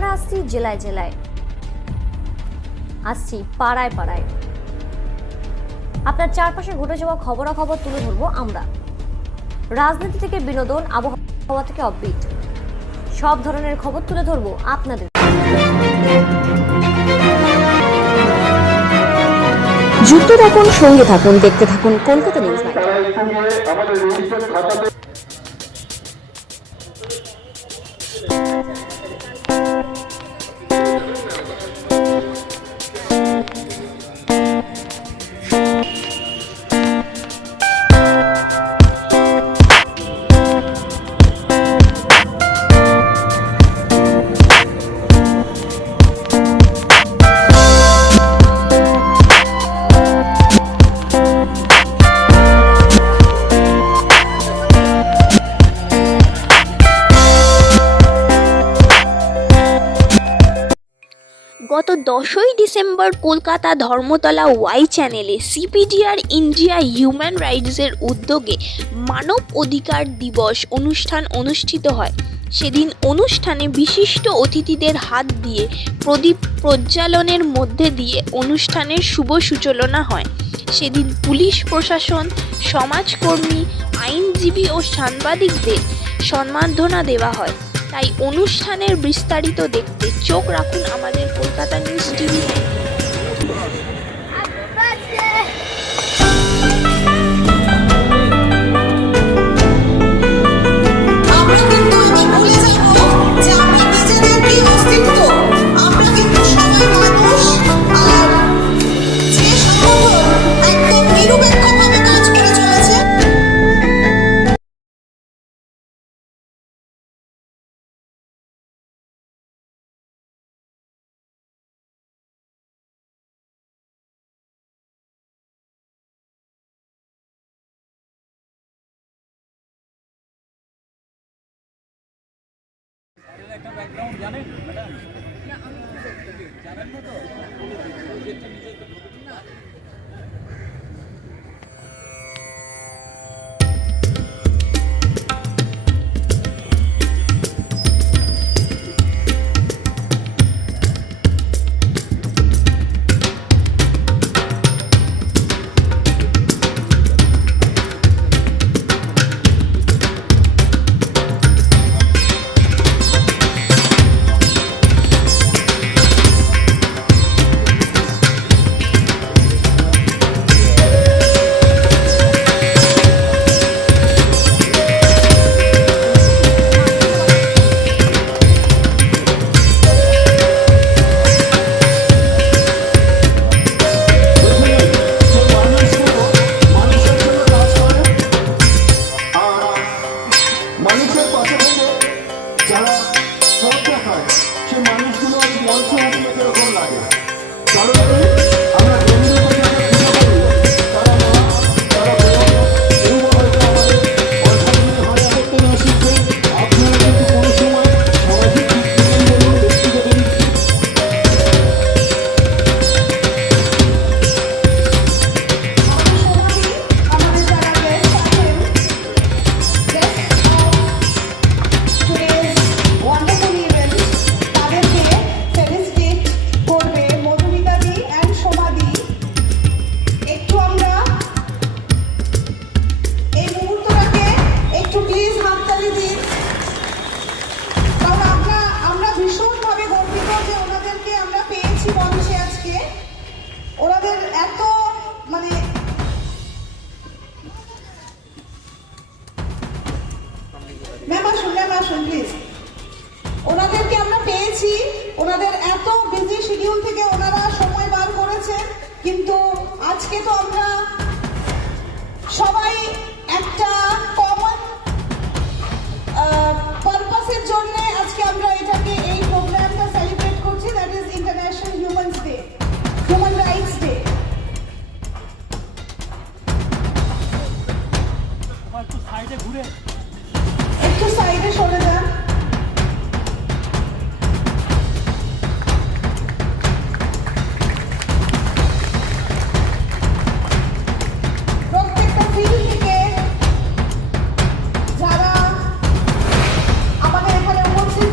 আমরা আসছি জেলায় জেলায়, আসছি পাড়ায় পাড়ায়। আপনার চারপাশে ঘটে যাওয়া খবরাখবর তুলে ধরবো আমরা। রাজনীতি থেকে বিনোদন, আবহাওয়া থেকে অফবিট, সব ধরনের খবর তুলে ধরবো আপনাদের। যুক্ত থাকুন, সঙ্গে থাকুন, দেখতে থাকুন কলকাতা নিউজ। গত 10ই ডিসেম্বর কলকাতা ধর্মতলা ওয়াই চ্যানেলে সিপিডিআর ইন্ডিয়া হিউম্যান রাইটসের উদ্যোগে মানব অধিকার দিবস অনুষ্ঠান অনুষ্ঠিত হয়। সেদিন অনুষ্ঠানে বিশিষ্ট অতিথিদের হাত দিয়ে প্রদীপ প্রজ্বালনের মধ্যে দিয়ে অনুষ্ঠানের শুভ সূচনা হয়। সেদিন পুলিশ প্রশাসন, সমাজকর্মী, আইনজীবী ও সাংবাদিকদের সম্মাননা দেওয়া হয়। তাই অনুষ্ঠানের বিস্তারিত দেখতে চোখ রাখুন আমাদের কলকাতা নিউজ টিভি। একটা ব্যাকগ্রাউন্ড জানেন ম্যাডাম? জানেন না তো? ওনাদেরকে আমরা পেয়েছি, ওনাদের এত বিজি শিডিউল থেকে ওনারা সময় বার করেছেন, কিন্তু আজকে তো আমরা সবাই একটা কমন পারপাসের জন্য আজকে আমরা এটাকে এই প্রোগ্রামটা সেলিব্রেট করছি, that is international human rights day. একটু সাইডে সরে যান। প্রত্যেকটা ফিল্ড থেকে যারা আমাদের এখানে উপস্থিত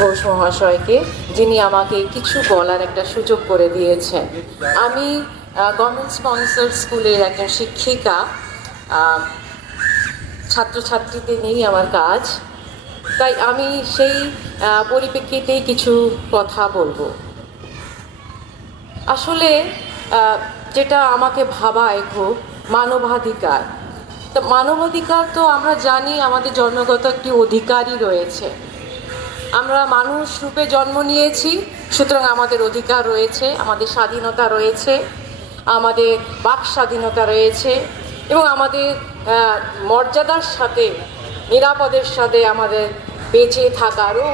ঘোষ মহাশয়কে, যিনি আমাকে কিছু বলার একটা সুযোগ করে দিয়েছেন। আমি গভর্নমেন্ট স্পন্সর স্কুলের একজন শিক্ষিকা, ছাত্রছাত্রীদের নিয়েই আমার কাজ, তাই আমি সেই পরিপ্রেক্ষিতেই কিছু কথা বলবো। আসলে যেটা আমাকে ভাবায় খুব, মানবাধিকার। তো মানবাধিকার তো আমরা জানি আমাদের জন্মগত একটি অধিকারই রয়েছে। আমরা মানুষ রূপে জন্ম নিয়েছি, সুতরাং আমাদের অধিকার রয়েছে, আমাদের স্বাধীনতা রয়েছে, আমাদের বাক স্বাধীনতা রয়েছে এবং আমাদের মর্যাদার সাথে, নিরাপদের সাথে আমাদের বেঁচে থাকারও।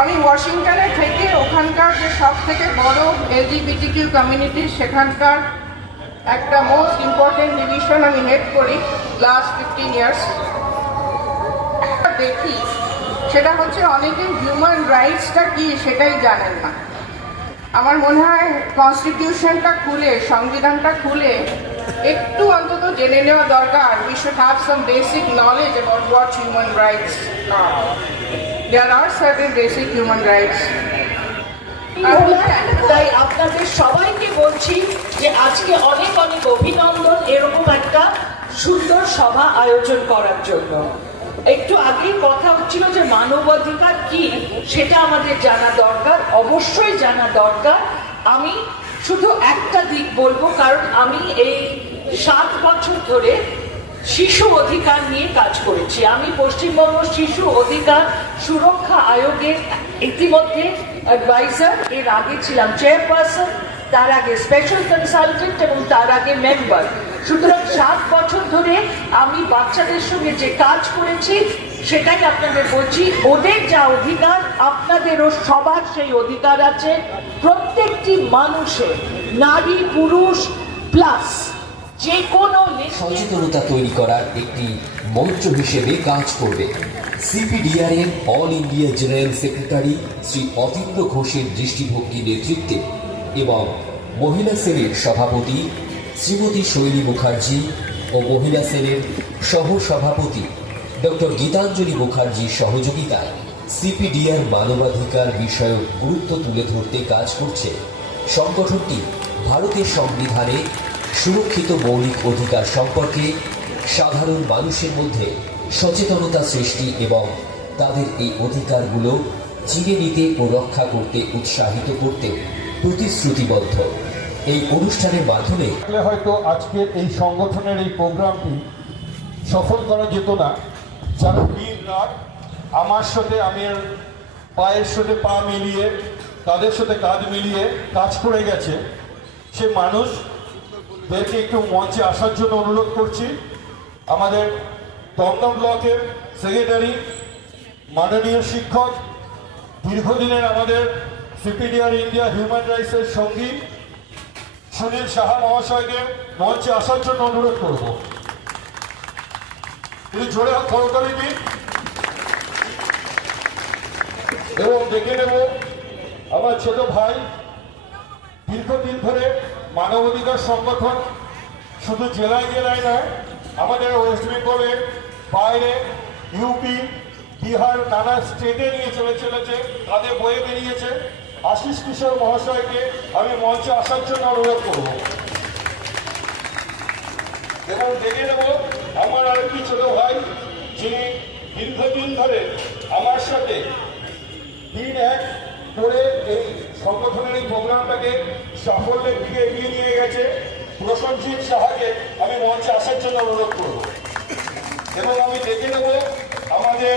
আমি ওয়াশিংটনে থেকে ওখানকার যে সব থেকে বড় এলজিবিটিকিউ কমিউনিটি, সেখানকার একটা মোস্ট ইম্পর্টেন্ট ডিভিশন আমি হেড করি লাস্ট 15 ইয়ার্স। দেখি সেটা হচ্ছে অনেকে হিউম্যান রাইটসটা কি সেটাই জানেন না। আমার মনে হয় কনস্টিটিউশনটা খুলে, সংবিধানটা খুলে একটু অন্তত জেনে নেওয়া দরকার। We should have some basic knowledge about what human rights are. There are certain basic human rights. তাই আপনাদের সবাইকে বলছি যে আজকে অনেক অনেক অভিনন্দন এরকম একটা সুন্দর সভা আয়োজন করার জন্য। একটু আগেই কথা হচ্ছিল যে মানবাধিকার কি সেটা আমাদের জানা দরকার, অবশ্যই জানা দরকার। আমি শুধু একটা দিক বলবো, কারণ আমি এই 7 বছর ধরে শিশু অধিকার নিয়ে কাজ করেছি। আমি পশ্চিমবঙ্গ শিশু অধিকার সুরক্ষা আয়োগের ইতিমধ্যে অ্যাডভাইজার, এর আগে ছিলাম চেয়ারপারসন, তার আগে স্পেশাল কনসালটেন্ট এবং তার আগে মেম্বার। সুতরাং 7 বছর ধরে আমি বাচ্চাদের সঙ্গে যে কাজ করেছি সেটাই আপনাদের বলছি। ওদের যা অধিকার, আপনাদেরও সবার সেই অধিকার আছে। প্রত্যেকটি মানুষের, নারী পুরুষ প্লাস যে কোনো সচেতনতা তৈরি করার একটি মঞ্চ হিসেবে কাজ করবে। সিপিডিআর এর all India general secretary Shri Atindra ঘোষের দৃষ্টিভঙ্গি নেতৃত্বে এবং মহিলা সেলের সভাপতি শ্রীমতী শৈলী মুখার্জি ও মহিলা সেলের সহ সভাপতি ডক্টর গীতাঞ্জলি মুখার্জির সহযোগিতায় সিপিডিআর মানবাধিকার বিষয়ক গুরুত্ব তুলে ধরতে কাজ করছে। সংগঠনটি ভারতের সংবিধানে সুরক্ষিত মৌলিক অধিকার সম্পর্কে সাধারণ মানুষের মধ্যে সচেতনতা সৃষ্টি এবং তাদের এই অধিকারগুলো চিনে নিতে ও রক্ষা করতে উৎসাহিত করতে প্রতিশ্রুতিবদ্ধ। এই অনুষ্ঠানের মাধ্যমে হয়তো আজকের এই সংগঠনের এই প্রোগ্রামটি সফল করা যেত না, যারা দিন রাত আমার সাথে, আমি পায়ের সাথে পা মিলিয়ে, তাদের সাথে কাঁধ মিলিয়ে কাজ করে গেছে। সে মানুষদেরকে একটু মঞ্চে আসার জন্য অনুরোধ করছি। আমাদের দমদম ব্লকের সেক্রেটারি, মাননীয় শিক্ষক, দীর্ঘদিনের আমাদের সিপিডিআর ইন্ডিয়া হিউম্যান রাইটসের সঙ্গী সুনীল সাহা মহাশয়কে মঞ্চে আসার জন্য অনুরোধ করব। তিনি জোরে করতালি দিন এবং দেখে নেব আমার ছোট ভাই, দীর্ঘদিন ধরে মানবাধিকার সংগঠন শুধু জেলায় জেলায় নয়, আমাদের ওয়েস্ট বেঙ্গলের বাইরে ইউপি, বিহার, নানা স্টেটে নিয়ে চলেছে, তাদের বয়ে বেরিয়েছে। আশিস কিশোর মহাশয়কে আমি মঞ্চে আসার জন্য অনুরোধ করব এবং দেখে নেব আমার আরেকটি ছোট ভাই, যিনি দীর্ঘদিন ধরে আমার সাথে দিন এক করে এই সংগঠনের এই প্রোগ্রামটাকে সাফল্যের দিকে এগিয়ে নিয়ে গেছে। প্রসঞ্জিৎ সাহাকে আমি মঞ্চে আসার জন্য অনুরোধ করব এবং আমি দেখে নেব আমাদের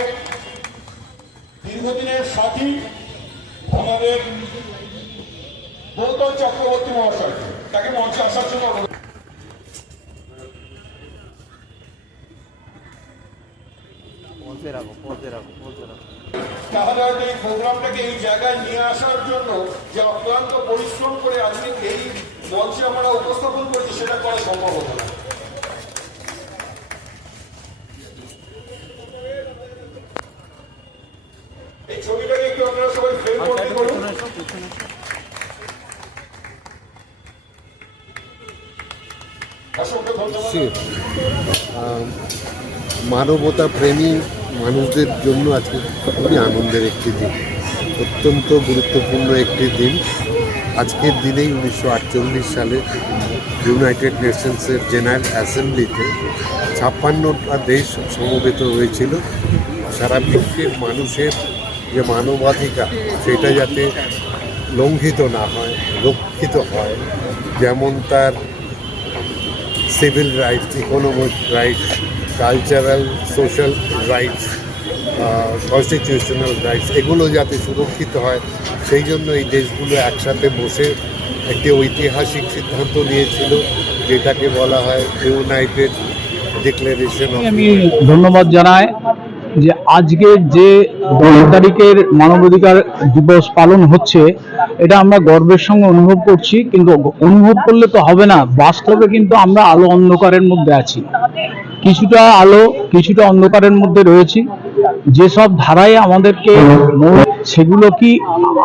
দীর্ঘদিনের সাথী, আমাদের গৌতম চক্রবর্তী মহাশয়, তাকে মঞ্চে আসার জন্য অনুরোধ। তাহলে হয়তো এই প্রোগ্রামটাকে এই জায়গায় নিয়ে আসার জন্য যে অক্লান্ত পরিশ্রম করে আজকে এই মঞ্চে আমরা উপস্থাপন করছি, সেটা করা সম্ভব হতো না। এই ছবিটাকে একটু আপনারা সবাই ফ্রেম করতে করুন। অসংখ্য ধন্যবাদ। ভারতবর্ষের মানবতা প্রেমী মানুষদের জন্য আজকে খুবই আনন্দের একটি দিন, অত্যন্ত গুরুত্বপূর্ণ একটি দিন। আজকের দিনেই 1948 সালে ইউনাইটেড নেশনসের জেনারেল অ্যাসেম্বলিতে 56টা দেশ সমবেত হয়েছিল সারা বিশ্বের মানুষের যে মানবাধিকার সেটা যাতে লঙ্ঘিত না হয়, রক্ষিত হয়, যেমন তার civil rights, economic rights, cultural social rights, constitutional rights, এগুলো যাতে সুরক্ষিত হয় সেই জন্য এই দেশগুলো একসাথে বসে একটি ঐতিহাসিক সিদ্ধান্ত নিয়েছিল যেটাকে বলা হয় ইউনাইটেড ডিক্লারেশন অফ। আমি ধন্যবাদ জানাই যে আজকে যে 10 তারিখের মানবাধিকার দিবস পালন হচ্ছে এটা আমরা গর্বের সঙ্গে অনুভব করছি, কিন্তু অনুভব করলে তো হবে না, বাস্তবে কিন্তু আমরা আলো অন্ধকারের মধ্যে আছি, কিছুটা আলো কিছুটা অন্ধকারের মধ্যে রয়েছি। যেসব ধারায় আমাদেরকে সেগুলো কি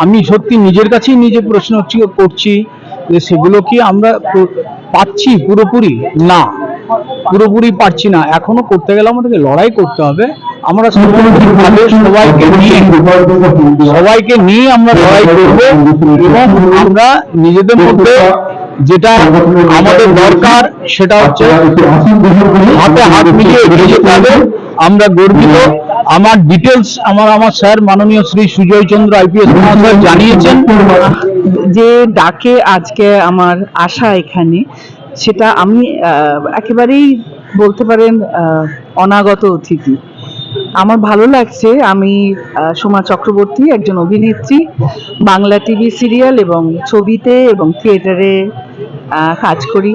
আমি সত্যি নিজের কাছেই নিজে প্রশ্ন করছি যে সেগুলো কি আমরা পাচ্ছি পুরোপুরি? না, পুরোপুরি পারছি না। এখনো করতে গেলে আমাদেরকে লড়াই করতে হবে। আমরা সবাইকে নিয়ে আমরা লড়াই করব এবং আমরা নিজেদের মধ্যে যেটা আমাদের দরকার সেটা হচ্ছে হাতে হাত মিলিয়ে এগিয়ে যেতে হবে। আমরা গর্বিত। আমার ডিটেলস আমার স্যার মাননীয় শ্রী সুজয় চন্দ্র আইপিএস মহাশয় জানিয়েছেন যে ডাকে আজকে আমার আশা এখানে, সেটা আমি একেবারেই বলতে পারেন অনাগত অতিথি। আমার ভালো লাগছে। আমি সোমা চক্রবর্তী, একজন অভিনেত্রী, বাংলা টিভি সিরিয়াল এবং ছবিতে এবং থিয়েটারে কাজ করি।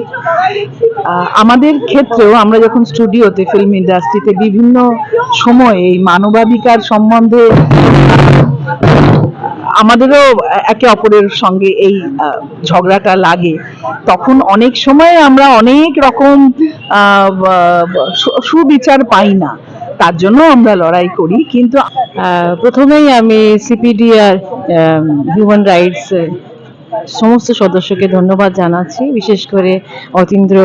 আমাদের ক্ষেত্রেও আমরা যখন স্টুডিওতে ফিল্ম ইন্ডাস্ট্রিতে বিভিন্ন সময়ে এই মানবাধিকার সম্বন্ধে আমাদেরও একে অপরের সঙ্গে এই ঝগড়াটা লাগে, তখন অনেক সময় আমরা অনেক রকম সুবিচার পাই না, তার জন্য আমরা লড়াই করি। কিন্তু প্রথমেই আমি সিপিডিআর হিউম্যান রাইটস সমস্ত সদস্যকে ধন্যবাদ জানাচ্ছি, বিশেষ করে অতীন্দ্র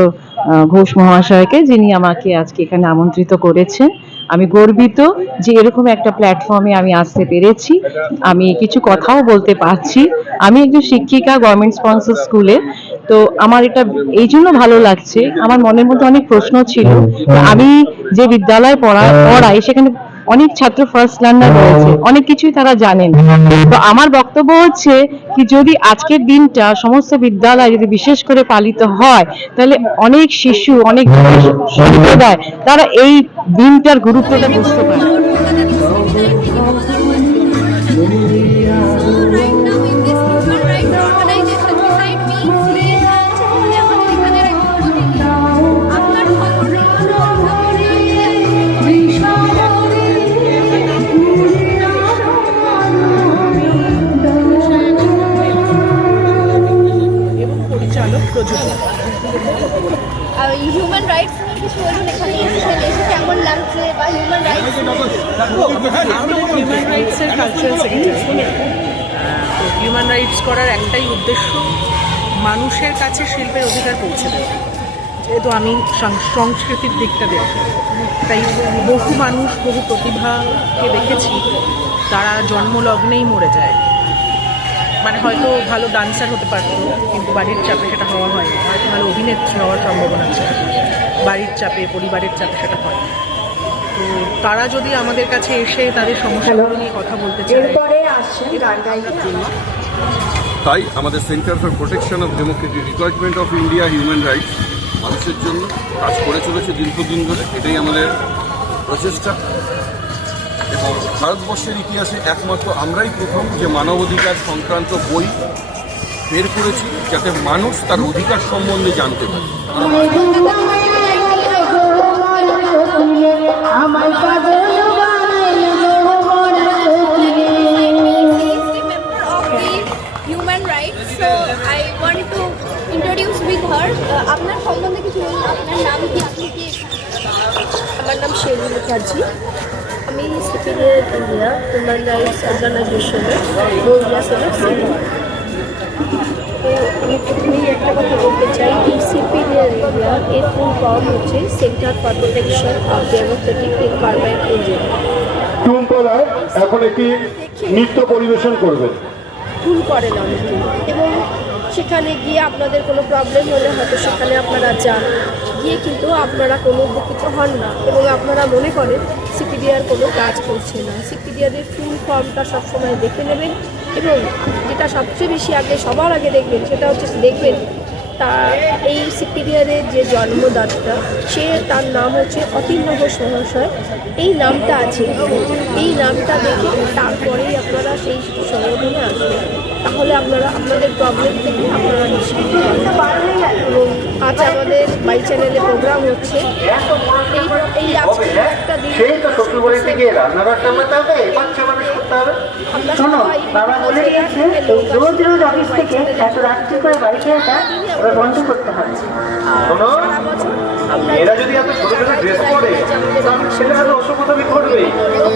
ঘোষ মহাশয়কে, যিনি আমাকে আজকে এখানে আমন্ত্রিত করেছেন। আমি গর্বিত যে এরকম একটা প্ল্যাটফর্মে আমি আসতে পেরেছি, আমি কিছু কথাও বলতে পারছি। আমি একজন শিক্ষিকা গভর্নমেন্ট স্পন্সর স্কুলে, তো আমার এটা এই জন্য ভালো লাগছে। আমার মনের মধ্যে অনেক প্রশ্ন ছিল। আমি যে বিদ্যালয়ে পড়াই সেখানে অনেক ছাত্র ফার্স্ট লার্নার রয়েছে, অনেক কিছুই তারা জানেন। তো আমার বক্তব্য হচ্ছে কি, যদি আজকের দিনটা সমস্ত বিদ্যালয়ে যদি বিশেষ করে পালিত হয়, তাহলে অনেক শিশু, অনেক সম্প্রদায় তারা এই দিনটার গুরুত্বটা বুঝতে পারে। হিউম্যান রাইটস নিয়ে কিছু বলুন, এখানে এসে কেমন লাগছে, বা হিউম্যান রাইটস কালচারাল সেক্রেটারি। তো হিউম্যান রাইটস করার একটাই উদ্দেশ্য, মানুষের কাছে শিল্পের অধিকার পৌঁছে দেওয়া। যেহেতু আমি সংস্কৃতির দিকটা দেখি, তাই বহু মানুষ, বহু প্রতিভাকে দেখেছি তারা জন্মলগ্নেই মরে যায়। মানে হয়তো ভালো ডান্সার হতে পারতো, কিন্তু বাড়ির চাপে সেটা হওয়া হয়নি। হয়তো ভালো অভিনেত্রী হওয়ার সম্ভাবনা ছিল, বাড়ির চাপে, পরিবারের চাপে সেটা হয়। তো তারা যদি আমাদের কাছে এসে তাদের সমস্যাগুলো নিয়ে কথা বলতে চায়, তাই আমাদের centre for protection of Democratic requirement of India human rights মানুষের জন্য কাজ করে চলেছে দীর্ঘদিন ধরে। এটাই আমাদের প্রচেষ্টা, এবং ভারতবর্ষের ইতিহাসে একমাত্র আমরাই প্রথম যে মানবাধিকার সংক্রান্ত বই বের করেছি, যাতে মানুষ তার অধিকার সম্বন্ধে জানতে পারে। Human rights, so I want to introduce with her. আপনার সম্বন্ধে কিছু বলুন, আপনার নাম কি, আপনি কি? আমার নাম শেরু মুখার্জি, আমি সিপিডিআর ইন্ডিয়া হিউম্যান রাইটস অর্গানাইজেশনের মহিলা সেলের সিনিয়র। তো আমি প্রথমেই একটা কথা বলতে চাই, এই সিপিডি CPDR India এর ফুল ফর্ম হচ্ছে centre for protection of democratic environment India. টুম্পলায় এখন একটি নৃত্য পরিবেশন করবেন। ভুল করেন অনেকে এবং সেখানে গিয়ে আপনাদের কোনো প্রবলেম হলে হয়তো সেখানে আপনারা যান, গিয়ে কিন্তু আপনারা কোনো উপকৃত হন না এবং আপনারা মনে করেন সিপিডিআর কোনো কাজ করছে না। সিপিডিআরের ফুল ফর্মটা সবসময় দেখে নেবেন এবং যেটা সবচেয়ে বেশি আগে সবার আগে দেখবেন সেটা হচ্ছে দেখবেন তা এই সিপিডিআরের যে জন্মদাতা সে তার নাম হচ্ছে অতীন্দ্র ঘোষ মহাশয়। এই নামটা আছে, এই নামটা দেখে তারপরেই আপনারা সেই সংগঠনে আসবেন, তাহলে আপনারা আপনাদের প্রবলেম থেকে আপনারা নিষ্কৃত পাবেন। এবং আজ আমাদের বাই চ্যানেলে প্রোগ্রাম হচ্ছে এই আজকে একটা দিন শোনো, বাবা বলে দিয়েছে এই রোজ রোজ অফিস থেকে এত রাত্রি করে বাড়িতে আসা ওরা বন্ধ করতে হবে। এরা যদি এত ছোট ছোট ড্রেস পরে সেটা তো অসুবিধা ঘটবে।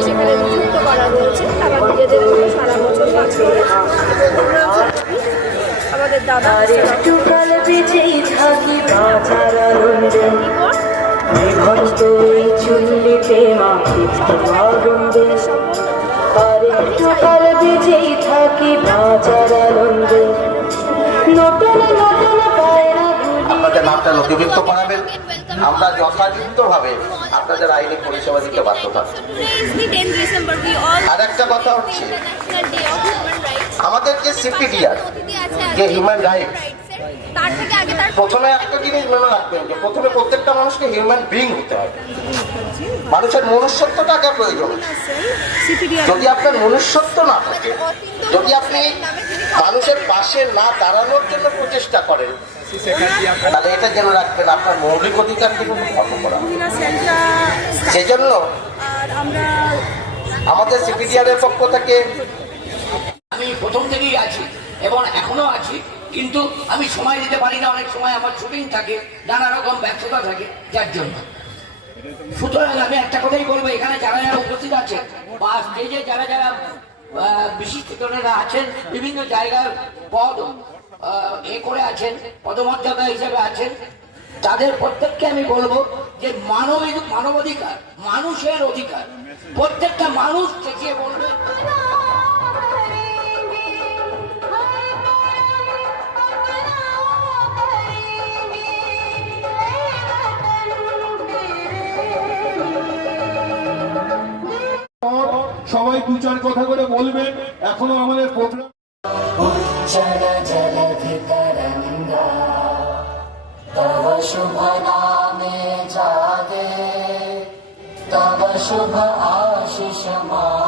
সেখানে নিযুক্ত করা রয়েছে, তারা নিজেদের মতো সারা বছর কাজ করে। আমাদের দাদা আপনাদের নামটা নথিভুক্ত করাবেন, আমরা যথাযথভাবে আপনাদের আইনি পরিষেবা দিতে বাধ্য থাকবো। আর একটা কথা হচ্ছে, আমাদের যে সিপিডিআর যে হিউম্যান রাইট, প্রথমে একটা জিনিস মনে রাখবেন যে প্রথমে প্রত্যেকটা মানুষকে হিউম্যান বিং হতে হবে। মানুষের মনুষ্যত্বটা আগে প্রয়োজন। যদি আপনার মনুষ্যত্ব না থাকে, যদি আপনি মানুষের পাশে না দাঁড়ানোর জন্য প্রচেষ্টা করেন, তাহলে এটা যেন রাখবেন আপনার মৌলিক অধিকার কিন্তু খর্ব করা। সেজন্য আমাদের সিপিডিআর এর পক্ষ থেকে আমি প্রথম থেকেই আছি এবং এখনো আছি, কিন্তু আমি সময় দিতে পারি না। অনেক সময় আমার শুটিং থাকে, নানা রকম ব্যস্ততা থাকে, যার জন্য। সুতরাং আমি একটা কথাই বলবো, এখানে যারা যারা উপস্থিত আছেন বা স্টেজে যারা যারা বিশিষ্টজনেরা আছেন, বিভিন্ন জায়গার পদ করে আছেন, পদমর্যাদা হিসেবে আছেন, তাদের প্রত্যেককে আমি বলবো যে মানবাধিকার, মানুষের অধিকার, প্রত্যেকটা মানুষ চেঁচিয়ে বলবে। সবাই দু চার কথা করে বলবেন। এখনো আমাদের প্রোগ্রাম तव शुभ नामे जागे, तव शुभ आशीष मा